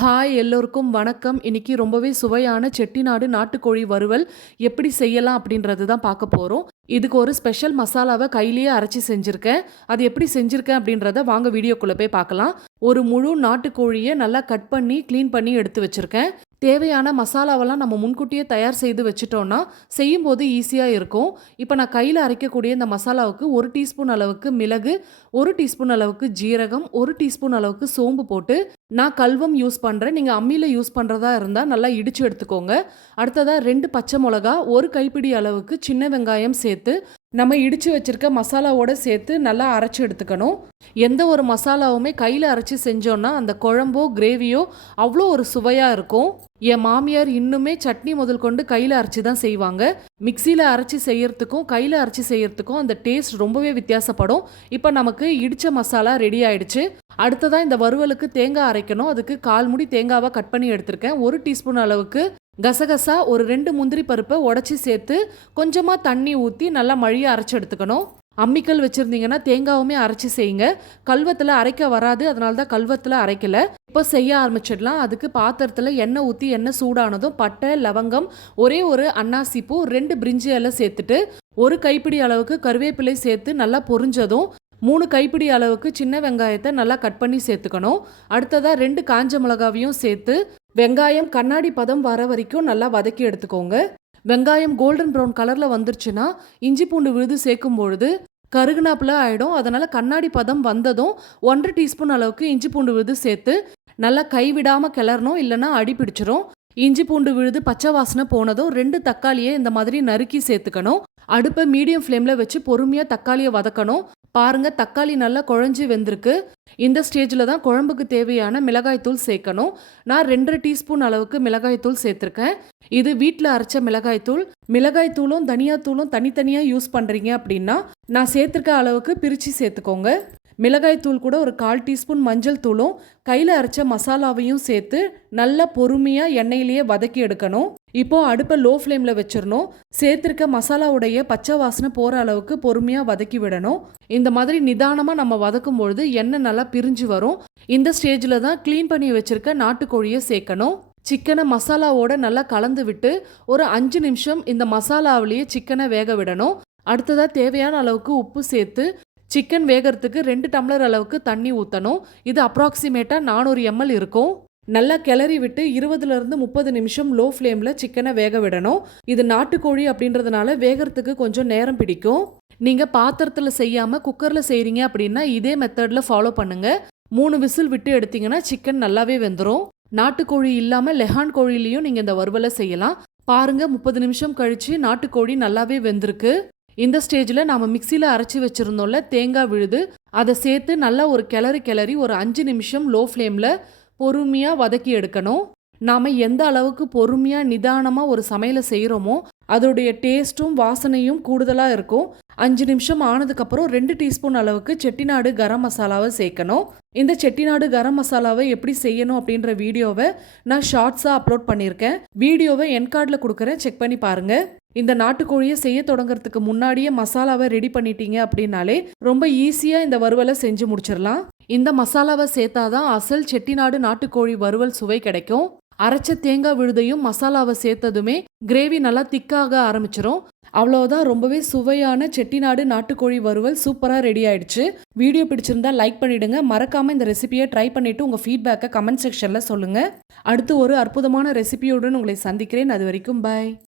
Hi எல்லோருக்கும் வணக்கம். இன்னைக்கு ரொம்பவே சுவையான செட்டிநாடு நாட்டுக்கோழி வறுவல் எப்படி செய்யலாம் அப்படின்றது தான் பார்க்க போகிறோம். இதுக்கு ஒரு ஸ்பெஷல் மசாலாவை கையிலேயே அரைச்சி செஞ்சுருக்கேன். அது எப்படி செஞ்சுருக்கேன் அப்படின்றத வாங்க வீடியோக்குள்ளே போய் பார்க்கலாம். ஒரு முழு நாட்டுக்கோழியை நல்லா கட் பண்ணி க்ளீன் பண்ணி எடுத்து வச்சுருக்கேன். தேவையான மசாலாவெல்லாம் நம்ம முன்கூட்டியே தயார் செய்து வச்சுட்டோன்னா செய்யும்போது ஈஸியாக இருக்கும். இப்போ நான் கையில் அரைக்கக்கூடிய இந்த மசாலாவுக்கு 1 டீஸ்பூன் அளவுக்கு மிளகு, 1 டீஸ்பூன் அளவுக்கு ஜீரகம், 1 டீஸ்பூன் அளவுக்கு சோம்பு போட்டு நான் கல்வம் யூஸ் பண்ணுறேன். நீங்கள் அம்மியில் யூஸ் பண்ணுறதா இருந்தால் நல்லா இடித்து எடுத்துக்கோங்க. அடுத்ததாக 2 பச்சை மிளகா, 1 கைப்பிடி அளவுக்கு சின்ன வெங்காயம் சேர்த்து நம்ம இடித்து வச்சுருக்க மசாலாவோடு சேர்த்து நல்லா அரைச்சி எடுத்துக்கணும். எந்த ஒரு மசாலாவுமே கையில் அரைச்சி செஞ்சோன்னா அந்த குழம்போ கிரேவியோ அவ்வளோ ஒரு சுவையாக இருக்கும். என் மாமியார் இன்னுமே சட்னி முதல் கொண்டு கையில் அரைச்சி தான் செய்வாங்க. மிக்சியில் அரைச்சி செய்யறதுக்கும் கையில் அரைச்சி செய்யறதுக்கும் அந்த டேஸ்ட் ரொம்பவே வித்தியாசப்படும். இப்போ நமக்கு இடித்த மசாலா ரெடி ஆயிடுச்சு. அடுத்ததாக இந்த வறுவலுக்கு தேங்காய் அரைக்கணும். அதுக்கு 1/4 மூடி தேங்காவை கட் பண்ணி எடுத்திருக்கேன். 1 டீஸ்பூன் அளவுக்கு கசகசா, ஒரு 2 முந்திரி பருப்பை உடச்சி சேர்த்து கொஞ்சமாக தண்ணி ஊற்றி நல்லா மழியாக அரைச்சி எடுத்துக்கணும். அம்மிக்கல் வச்சுருந்தீங்கன்னா தேங்காவுமே அரைச்சி செய்யுங்க. கல்வத்தில் அரைக்க வராது, அதனால தான் கல்வத்தில் அரைக்கலை. இப்போ செய்ய ஆரம்பிச்சிடலாம். அதுக்கு பாத்திரத்தில் எண்ணெய் ஊற்றி எண்ணெய் சூடானதும் பட்டை, லவங்கம், ஒரே ஒரு அன்னாசி பூ, 2 பிரிஞ்சி இலை சேர்த்துட்டு 1 கைப்பிடி அளவுக்கு கருவேப்பிலை சேர்த்து நல்லா பொரிஞ்சதும் 3 கைப்பிடி அளவுக்கு சின்ன வெங்காயத்தை நல்லா கட் பண்ணி சேர்த்துக்கணும். அடுத்ததாக 2 காஞ்ச மிளகாவையும் சேர்த்து வெங்காயம் கண்ணாடி பதம் வர வரைக்கும் நல்லா வதக்கி எடுத்துக்கோங்க. வெங்காயம் கோல்டன் ப்ரௌன் கலரில் வந்துருச்சுன்னா இஞ்சி பூண்டு விழுது சேர்க்கும் பொழுது கருகுனாப்பில் ஆகிடும். அதனால் கண்ணாடி பதம் வந்ததும் 1/2 டீஸ்பூன் அளவுக்கு இஞ்சி பூண்டு விழுது சேர்த்து நல்லா கைவிடாமல் கிளறணும், இல்லைன்னா அடி பிடிச்சிரும். இஞ்சி பூண்டு விழுது பச்சை வாசனை போனதும் 2 தக்காளியை இந்த மாதிரி நறுக்கி சேர்த்துக்கணும். அடுப்பை மீடியம் ஃப்ளேமில் வச்சு பொறுமையாக தக்காளியை வதக்கணும். பாருங்க, தக்காளி நல்லா குழஞ்சி வெந்திருக்கு. இந்த ஸ்டேஜில் தான் குழம்புக்கு தேவையான மிளகாய்த்தூள் சேர்க்கணும். நான் 2.5 டீஸ்பூன் அளவுக்கு மிளகாய்த்தூள் சேர்த்துருக்கேன். இது வீட்டில் அரைச்ச மிளகாய்த்தூள். மிளகாய்த்தூளும் தனியாத்தூளும் தனித்தனியாக யூஸ் பண்ணுறீங்க அப்படின்னா நான் சேர்த்துருக்க அளவுக்கு பிரித்து சேர்த்துக்கோங்க. மிளகாய்த்தூள் கூட ஒரு 1/4 டீஸ்பூன் மஞ்சள் தூளும் கையில் அரைச்ச மசாலாவையும் சேர்த்து நல்லா பொறுமையாக எண்ணெயிலேயே வதக்கி எடுக்கணும். இப்போ அடுப்பை லோ ஃப்ளேமில் வச்சிடணும். சேர்த்துருக்க மசாலாவுடைய பச்சை வாசனை போகிற அளவுக்கு பொறுமையாக வதக்கி விடணும். இந்த மாதிரி நிதானமாக நம்ம வதக்கும் பொழுது எண்ணெய் நல்லா பிரிஞ்சு வரும். இந்த ஸ்டேஜில் தான் க்ளீன் பண்ணி வச்சுருக்க நாட்டுக்கோழியை சேர்க்கணும். சிக்கனை மசாலாவோட நல்லா கலந்து விட்டு ஒரு 5 நிமிஷம் இந்த மசாலாவிலேயே சிக்கனை வேக விடணும். அடுத்ததாக தேவையான அளவுக்கு உப்பு சேர்த்து சிக்கன் வேகிறதுக்கு 2 டம்ளர் அளவுக்கு தண்ணி ஊற்றணும். இது அப்ராக்சிமேட்டாக 400 ml இருக்கும். நல்லா கிளறி விட்டு 20லேருந்து 30 நிமிஷம் லோ ஃப்ளேமில் சிக்கனை வேக விடணும். இது நாட்டுக்கோழி அப்படின்றதுனால வேகிறதுக்கு கொஞ்சம் நேரம் பிடிக்கும். நீங்கள் பாத்திரத்தில் செய்யாமல் குக்கரில் செய்கிறீங்க அப்படின்னா இதே மெத்தடில் ஃபாலோ பண்ணுங்கள். 3 விசில் விட்டு எடுத்தீங்கன்னா சிக்கன் நல்லாவே வெந்துடும். நாட்டுக்கோழி இல்லாமல் லெஹான் கோழிலையும் நீங்கள் இந்த வறுவலை செய்யலாம். பாருங்கள், 30 நிமிஷம் கழித்து நாட்டுக்கோழி நல்லாவே வெந்திருக்கு. இந்த ஸ்டேஜில் நாம் மிக்சியில் அரைச்சி வச்சுருந்தோம்ல தேங்காய் விழுது, அதை சேர்த்து நல்லா ஒரு கிளறி ஒரு 5 நிமிஷம் லோ ஃப்ளேமில் பொறுமையாக வதக்கி எடுக்கணும். நாம் எந்த அளவுக்கு பொறுமையாக நிதானமாக ஒரு சமையலை செய்கிறோமோ அதோடைய டேஸ்ட்டும் வாசனையும் கூடுதலாக இருக்கும். 5 நிமிஷம் ஆனதுக்கப்புறம் 2 டீஸ்பூன் அளவுக்கு செட்டிநாடு கரம் மசாலாவை சேர்க்கணும். இந்த செட்டிநாடு கரம் மசாலாவை எப்படி செய்யணும் அப்படின்ற வீடியோவை நான் ஷார்ட்ஸாக அப்லோட் பண்ணியிருக்கேன். வீடியோவை என் கார்டில் கொடுக்குறேன், செக் பண்ணி பாருங்கள். இந்த நாட்டுக்கோழியை செய்ய தொடங்குறதுக்கு முன்னாடியே மசாலாவை ரெடி பண்ணிட்டீங்க அப்படின்னாலே ரொம்ப ஈஸியாக இந்த வறுவலை செஞ்சு முடிச்சிடலாம். இந்த மசாலாவை சேர்த்தாதான் அசல் செட்டிநாடு நாட்டுக்கோழி வறுவல் சுவை கிடைக்கும். அரைச்ச தேங்காய் விழுதையும் மசாலாவை சேர்த்ததுமே கிரேவி நல்லா திக்காக ஆரம்பிச்சிரும். அவ்வளோதான், ரொம்பவே சுவையான செட்டிநாடு நாட்டுக்கோழி வறுவல் சூப்பராக ரெடி ஆயிடுச்சு. வீடியோ பிடிச்சிருந்தா லைக் பண்ணிடுங்க. மறக்காமல் இந்த ரெசிபியை ட்ரை பண்ணிவிட்டு உங்கள் ஃபீட்பேக்கை கமெண்ட் செக்ஷனில் சொல்லுங்கள். அடுத்து ஒரு அற்புதமான ரெசிபியுடன் உங்களை சந்திக்கிறேன். அது வரைக்கும் பாய்.